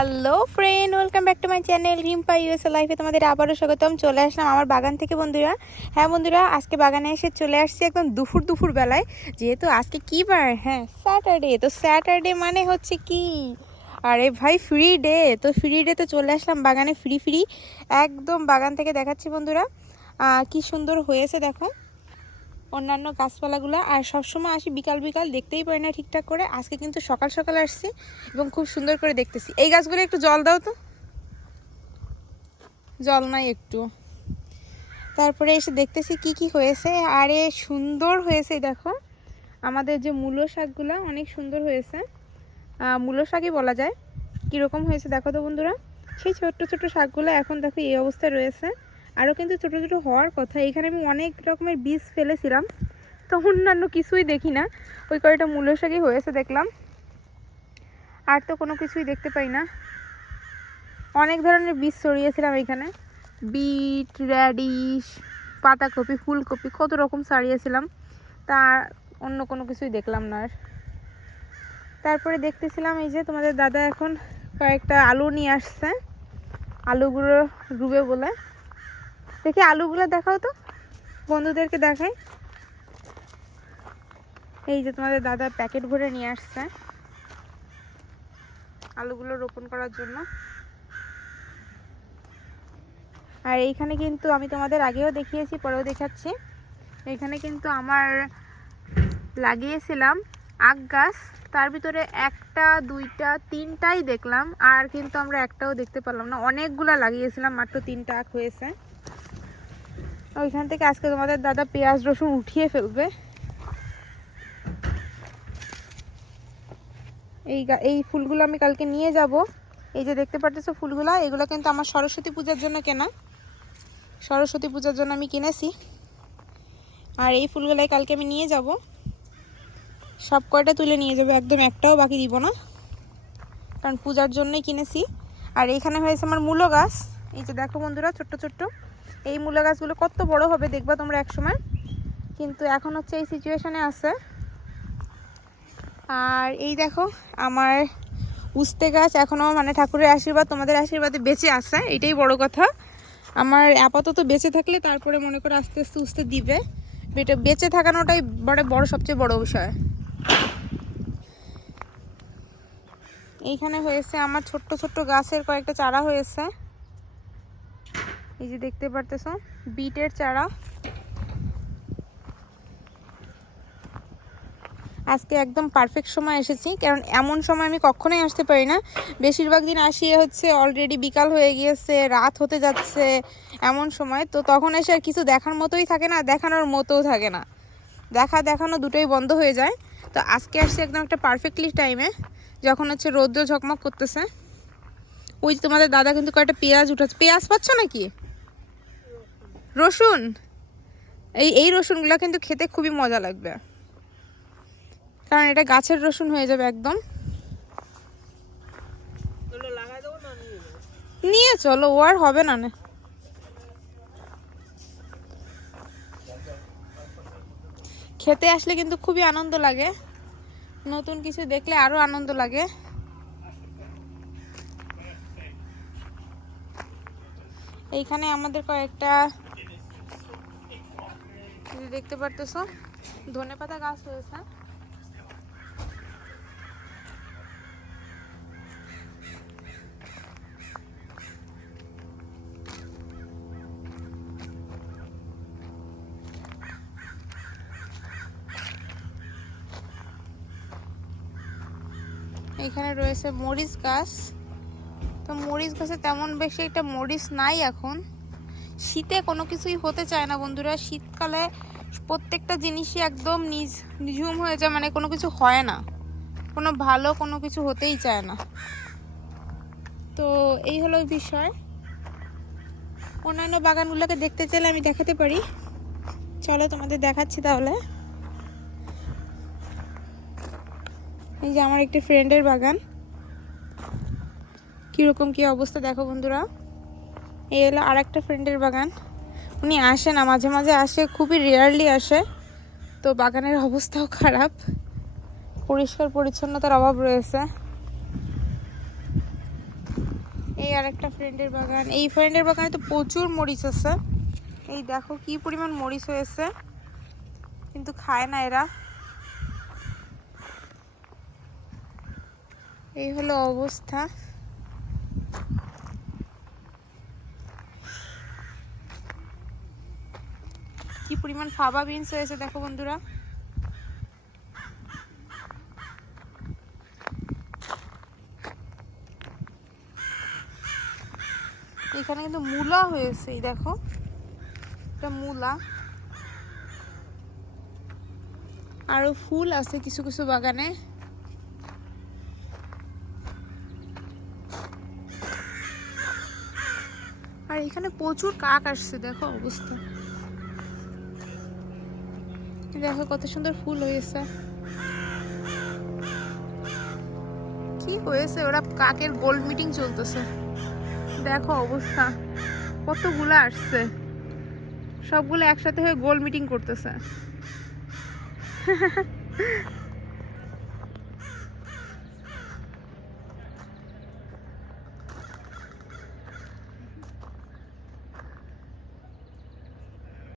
Hello friend welcome back to my channel Rimpa US লাইফে তোমাদের আবারও স্বাগতম। চলে আসলাম আমার বাগান থেকে, বন্ধুরা। হ্যাঁ বন্ধুরা, আজকে বাগানে এসে চলে আসছি একদম দুপুর দুপুর বেলায়। যেহেতু আজকে কি বার? হ্যাঁ স্যাটারডে তো স্যাটারডে মানে হচ্ছে কি? আরে ভাই ফ্রি ডে তো ফ্রি ডে তো চলে আসলাম বাগানে ফ্রি ফ্রি একদম বাগান থেকে দেখাচ্ছি, বন্ধুরা। কি সুন্দর হয়েছে, দেখো। অন্যান্য গাছপালাগুলো, আর সবসময় আসি বিকাল বিকাল, দেখতেই পারি না ঠিকঠাক করে। আজকে কিন্তু সকাল সকাল আসছি এবং খুব সুন্দর করে দেখতেছি। এই গাছগুলো একটু জল দাও তো। জল নাই একটু। তারপরে এসে দেখতেছি কি কি হয়েছে। আরে সুন্দর হয়েছে দেখো। আমাদের যে মূলো শাকগুলো অনেক সুন্দর হয়েছে। মূলো শাকই বলা যায়। কীরকম হয়েছে দেখো তো বন্ধুরা। সেই ছোট্ট ছোট্ট শাকগুলো এখন দেখো এই অবস্থায় রয়েছে। আরও কিন্তু ছোট ছোট হওয়ার কথা। এখানে আমি অনেক রকমের বীজ ফেলেছিলাম, তো অন্যান্য কিছুই দেখি না। ওই কয়টা মূল্য শাকই হয়েছে দেখলাম। আর তো কোনো কিছুই দেখতে পাই না। অনেক ধরনের বীজ ছড়িয়েছিলাম এখানে। বিট র্যাডিশ পাতাকপি, ফুলকপি, কত রকম ছাড়িয়েছিলাম। তা অন্য কোনো কিছুই দেখলাম না আর। তারপরে দেখতেছিলাম এই যে তোমাদের দাদা এখন কয়েকটা আলু নিয়ে আসছে। আলুগুলো রুবে বলে। দেখি আলুগুলো দেখাও তো। বন্ধুদেরকে দেখাই। এই যে তোমাদের দাদা প্যাকেট ভরে নিয়ে আসছে আলুগুলো রোপণ করার জন্য। আর এইখানে কিন্তু আমি তোমাদের আগেও দেখিয়েছি, পরেও দেখাচ্ছি। এইখানে কিন্তু আমার লাগিয়েছিলাম আখ গাছ। তার ভিতরে একটা, দুইটা, তিনটাই দেখলাম। আর কিন্তু আমরা একটাও দেখতে পেলাম না। অনেকগুলা লাগিয়েছিলাম, মাত্র তিনটা আখ হয়েছে। ওইখান থেকে আজকে তোমাদের দাদা পেঁয়াজ রসুন উঠিয়ে ফেলবে। এই এই ফুলগুলো আমি কালকে নিয়ে যাব। এই যে দেখতে পারতেছো ফুলগুলো, এগুলো কিন্তু আমার সরস্বতী পূজার জন্য কেনা। সরস্বতী পূজার জন্য আমি কিনেছি। আর এই ফুলগুলাই কালকে আমি নিয়ে যাব। সব কয়টা তুলে নিয়ে যাব, একদম একটাও বাকি দিব না। কারণ পূজার জন্যই কিনেছি। আর এইখানে হয়েছে আমার মূলো গাছ। এই যে দেখো বন্ধুরা, ছোট্ট ছোট্ট। এই মূলা গাছগুলো কত বড় হবে দেখবা তোমরা একসময়। কিন্তু এখন হচ্ছে এই সিচুয়েশনে আছে। আর এই দেখো, আমার উস্তে গাছ এখনও মানে ঠাকুরের আশীর্বাদ তোমাদের আশীর্বাদে বেঁচে আছে, এটাই বড় কথা। আমার আপাতত বেঁচে থাকলে তারপরে মনে করে আস্তে আস্তে উস্তে দিবে। এটা বেঁচে থাকানোটাই বড় বড় সবচেয়ে বড় বিষয়। এইখানে হয়েছে আমার ছোট্ট ছোট্ট গাছের কয়েকটা চারা হয়েছে। এই যে দেখতে পারতেছো, বিটের চারা। আজকে একদম পারফেক্ট সময় এসেছি, কারণ এমন সময় আমি কখনোই আসতে পারি না। বেশিরভাগ দিন আসি হচ্ছে অলরেডি বিকাল হয়ে গিয়েছে, রাত হতে যাচ্ছে এমন সময়। তো তখন এসে আর কিছু দেখার মতোই থাকে না, দেখানোর মতোও থাকে না। দেখা দেখানো দুটোই বন্ধ হয়ে যায়। তো আজকে আসছি একদম একটা পারফেক্টলি টাইমে যখন হচ্ছে রৌদ্র ঝকমক করতেছে। ওই তোমাদের দাদা কিন্তু কয়েকটা পেঁয়াজ উঠাচ্ছে। পেঁয়াজ পাচ্ছ নাকি? রসুন? এই এই রসুনগুলো কিন্তু খেতে খুবই মজা লাগবে। কারণ এটা গাছের রসুন হয়ে যাবে একদম। নিয়ে চলো, ও আর হবে না না। খেতে আসলে কিন্তু খুবই আনন্দ লাগে। নতুন কিছু দেখলে আরও আনন্দ লাগে। এইখানে আমাদের কয়েকটা দেখতে পারতেছো? ধনে পাতা গাছ হয়েছে এখানে রয়েছে মরিচ গাছ। তো মরিচ গাছে তেমন বেশি একটা মরিচ নাই এখন। শীতে কোনো কিছুই হতে চায় না বন্ধুরা। শীতকালে প্রত্যেকটা জিনিসই একদম নিজ নিঝুম হয়ে যায় মানে কোনো কিছু হয় না। কোনো ভালো কোনো কিছু হতেই চায় না। তো এই হলো বিষয়। অন্যান্য বাগানগুলোকে দেখতে চাইলে আমি দেখাতে পারি। চলো তোমাদের দেখাচ্ছি তাহলে। এই যে আমার একটি ফ্রেন্ডের বাগান। কীরকম কী অবস্থা দেখো বন্ধুরা। এই হলো আর একটা ফ্রেন্ডের বাগান। উনি আসে না মাঝে মাঝে আসে, খুবই রেয়ারলি আসে। তো বাগানের অবস্থাও খারাপ। পরিষ্কার পরিচ্ছন্নতার অভাব রয়েছে। এই আর একটা ফ্রেন্ডের বাগান। এই ফ্রেন্ডের বাগানে তো প্রচুর মরিচ আছে। এই দেখো কি পরিমাণ মরিচ হয়েছে। কিন্তু খায় না এরা। এই হলো অবস্থা। কি পরিমাণ ফাবা বিনস হয়েছে দেখো বন্ধুরা। এখানে কিন্তু মূলা হয়েছে দেখো। এটা মূলা। আরও ফুল আছে কিছু কিছু বাগানে। আর এখানে প্রচুর কাক আসছে, দেখো অবস্থা। দেখো কত সুন্দর ফুল হয়েছে। কি হয়েছে? ওরা কাকের গোল্ড মিটিং চলতেছে। দেখো অবস্থা। কতগুলো আসছে। সবগুলো একসাথে হয়ে গোল মিটিং করতেছে।